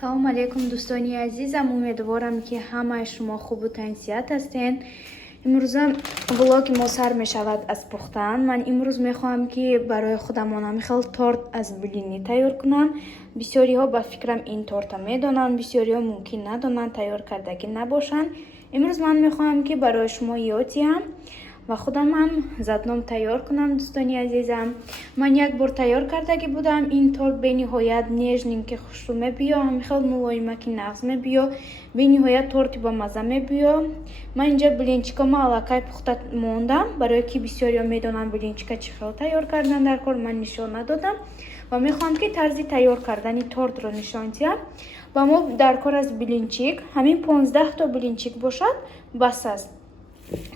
салом алейкум дӯстони азизам, умедворам ки ҳамаи шумо хубу тансият ҳастен. имрӯза влоги мо сар мешавад аз пухтан. Ман имрӯз мехоҳам ки барои худам онамихел торт аз блини тайёр кунам. бисёриҳо ба фикрам ин торта медонанд, бисёриҳо мумкин надонанд, тайёр кардагӣ набошанд. имрӯз ман мехоҳам ки барои шумо ёд диҳам ва худамам задном тайёр кунам. дӯстони азизам, ман як бор тайёр кардагӣ будам. ин торт бениҳоят нежненькӣ хушрӯ мебиё, ҳамихел мулоимаки нағз мебиё, бениҳоят торти ба маза мебиё. ман инҷа блинчикома аллакай пухта мондам, барое ки бисёриҳо медонанд блинчика чӣ хел тайёр кардан дар кор. ман нишон надодам ва мехоҳам ки тарзи тайёр кардани тортро нишон диҳам. ва мо дар кор аз блинчик ҳамин 15 то блинчик бошад бас аст.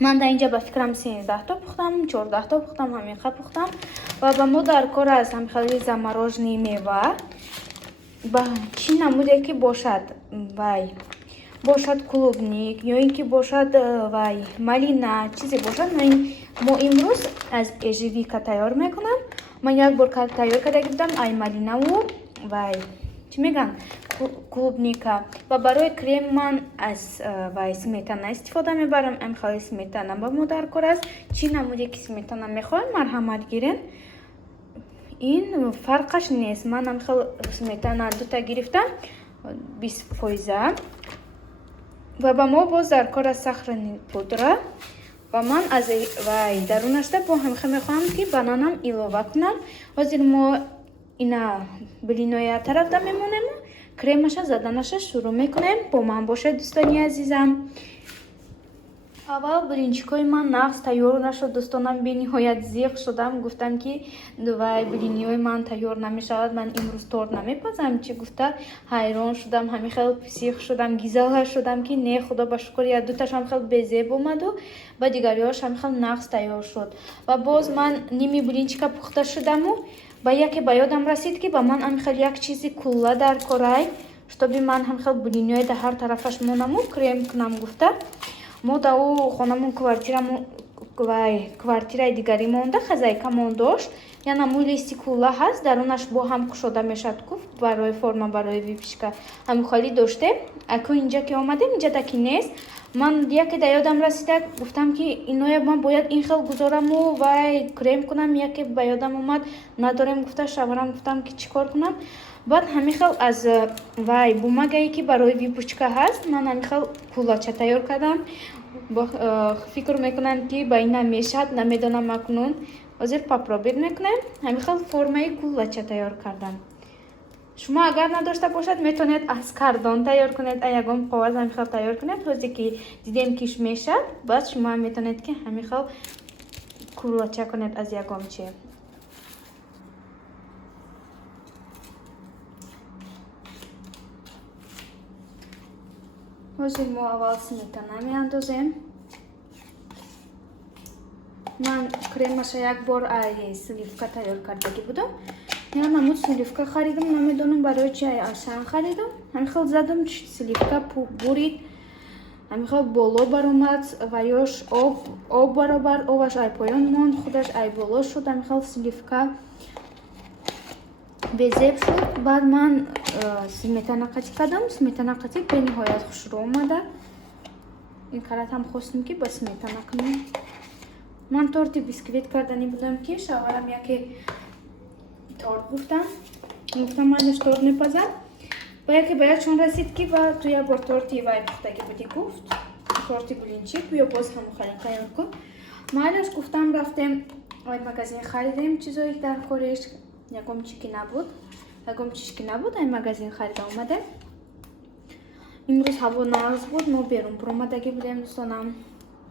ман дар инҷа ба фикрам 13 то пухтам, 14 то пухтам, ҳамин қадр пухтам. ва ба мо дар кор аст ҳамихели заморожении мева ба чӣ намуде ки бошад вай бошад клубник ё ин ки бошад вай малина чизе бошад. мо имрӯз аз эжевика тайёр мекунам. ман як бор тайёр кардагӣ будам ай малинаву вай чӣ мегӯянд клубника. ва барои крем ман аз вай сметана истифода мебарам. ҳамихели сметана ба мо дар кор аст. чӣ намуде ки сметана мехоҳем марҳамат гирен, ин фарқаш нест. ман ҳамихел сметана дута гирифтам 20%. ва ба мо боз дар кор аст сахрани пудра. ва ман аз вай дарунашда бо ҳамихел мехоҳам ки бананам илова кунам. ҳозир мо ина блиноя тарафда мемонем, кремаша заданаша шурӯъ мекунем. бо ман бошед дӯстони азизам. аввал блинчикои ман нағз тайёр нашуд. дӯстонам бениҳоят зиқ шудам. гуфтам ки вай блиниҳои ман тайёр намешавад, ман имрӯз торт намепазам чӣ гуфта. ҳайрон шудам, ҳамихел сиқ шудам, гизалҳа шудам ки не худо ба шукр як дуташ ҳамихел безеб омаду ба дигариҳош ҳамихел нағз тайёр шуд. ва боз ман ними блинчика пухта шудаму ба яке ба ёдам расид ки ба ман ҳамихел як чизи кулла дар корай, штоби ман ҳамихел блиниҳое дар ҳар тарафаш монаму крем кунам гуфта. мо да у хонамон квартираи дигари монда хазайкамон дошт. янаму листи кулла ҳаст, дарунаш бо ҳам кушода мешад куфт барои форма барои випишка ҳамихали доштем. аку инҷа ки омадем, инҷа даки нест. ман яке да ёдам расида гуфтам ки иноя ман бояд ин хел гузораму вай крем кунам. яке ба ёдам омад надорем гуфта, шаварам гуфтам ки чӣ кор кунам. баъд ҳамихел аз вай бумагае ки барои випучка ҳаст, ман ҳамихел куллача тайёр кардам. фикр мекунам ки ба ин намешад, намедонам акнун. ҳозир папробир мекунем. ҳамихел формаи куллача тайёр кардам. шумо агар надошта бошад метавонед аз кардон тайёр кунед, ягон қоғаз ҳамихел тайёр кунед. ҳозир ки дидем ки мешад, баъд шумо метавонед ки ҳамихел куллача кунед аз ягонче. ҳозир мо аввал сметана меандозем. ман кремаша як бор сливка тайёр кардагӣ будам. намуд сливка харидам, намедонам барои чи ашан харидам. ҳамихел задам сливка бурид, ҳамихел боло баромад ва ёш об баробар обаш ай поён монд, худаш ай боло шуд. ҳамихел сливка безеб шуд. баъд ман сметана қатӣ кардам. сметана қатӣ бениҳоят хушрӯъ омада. ин қаратам хостем ки ба сметана кунем. ман торти бисквит карданӣ будам ки шаварам яке торт гуфтам манеш торт мепазам. ба яке ба як чон расид ки ва ту як бор торти вай пухтагӣ будӣ гуфт, торти блинчик биё боз ҳамохали тайёр кун. майлаш гуфтам рафтем ой магазин харидем чизои дар кореш. ягон чишки набуд, ай магазин харида омадем. имрӯз ҳаво нағз буд, мо берун биромадагӣ будем дӯстонам.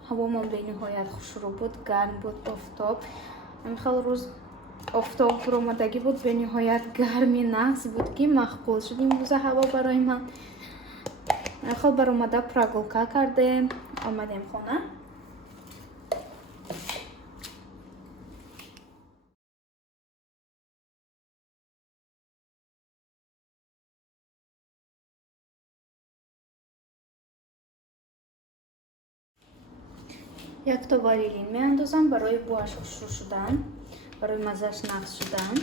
ҳавомон бениҳоят хушрӯъ буд, гарм буд, офтоб ҳамихел рӯз офтоб биромадагӣ буд, бениҳоят гарми нағз буд ки махқул шуд имрӯза ҳаво барои ман. ҳамихел баромада прогулка кардем, омадем хона. як то ванилин меандозам барои буаш хушрӯъ шудан, барои маззаш нағз шудан.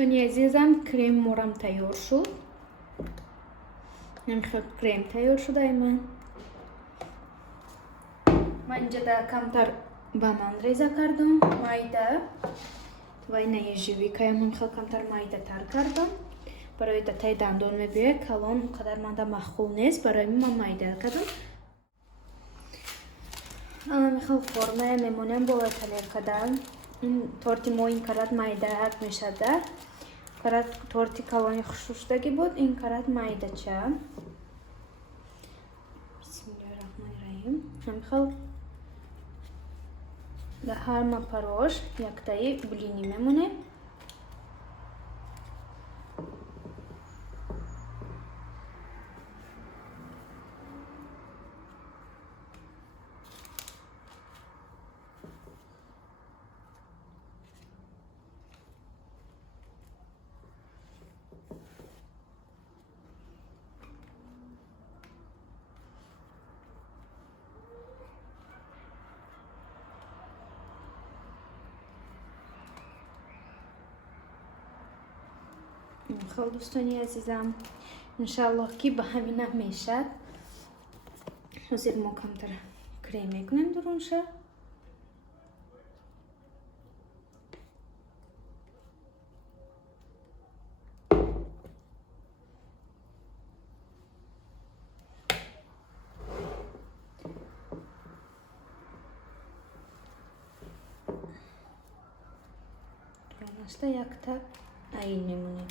دوستانی عزیزم کریم مورم تیار شد. نمیخواد کریم تیار شده من اینجا در کمتر بانان ریزه کردم مایده و این یژیویکا هم نمیخواد کمتر مایده تر کردم برای تای دندون میبیه کلان قدر منده مخول نیست برای من مایده کردم. الان میخوام فرمه میمونم با اتلیر کردن. این تورتی ما این کرد مایده هک میشده کرد تورتی کلانی خشوشتگی بود این کرد مایده چه بسم الله الرحمن الرحیم. میخوام در هر مپروش یک تایی بلینی میمونه خب دوستانی عزیزم انشالله که به همین هم میشد حاضر ما کمتر کریم میکنیم درونشه درونشته یک تا این میمونه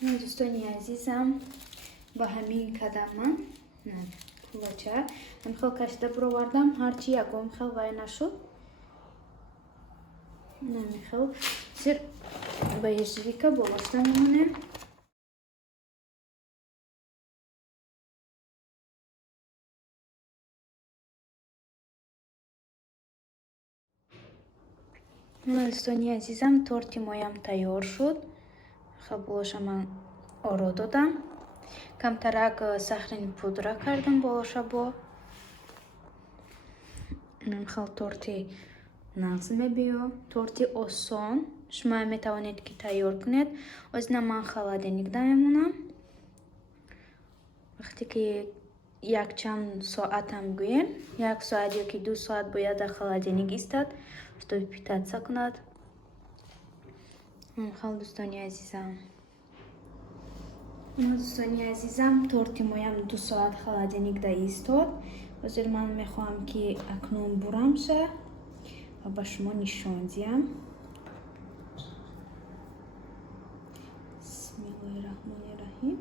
دوستانی عزیزم با همین کدام کلوچه من خیلی کشته برآوردم هرچی یکم خیلی وای نشد نمیخوام سر با یجریکا بالاست میمونه دوستانی عزیزم تورتی مایم تیار شد خیلی بالاش من آرو دادم کمترک ساخرین پودر کردم بالاش با خیلی تورتی نغز میبیو تورتی آسان شما میتوانید که تیار کنید از من خالادنیک دامونم وقتی که یک چند ساعت هم گویم یک ساعت یا که 2 ساعت باید در خالادنیک ایستاد щоб پیتاتسا کند خیلی دوستانی عزیزم دوستانی عزیزم تورتی مایم 2 ساعت خالادنیک دا ایستاد وزیر من میخواهم که اکنون برم شه و با شما نشان دیم بسم الله الرحمن الرحیم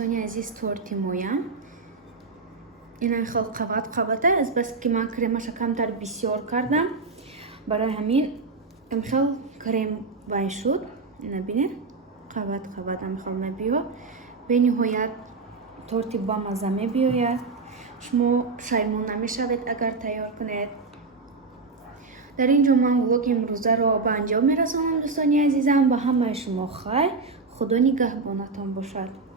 دوستانی عزیز تورتی مویم این خیلی قوته از بس که من کرمش کمتر بسیار کردم برای همین خیلی کرم وای شد اینا بینید قوت هم خیلی میبیو به نهایت تورتی با مزه میبیوید شما شیمون نمیشوید اگر تیار کنید در اینجا من ولاگ امروزه رو به انجام میرسونم دوستانی عزیزم با همه شما خیر خدا نگهبانتان باشد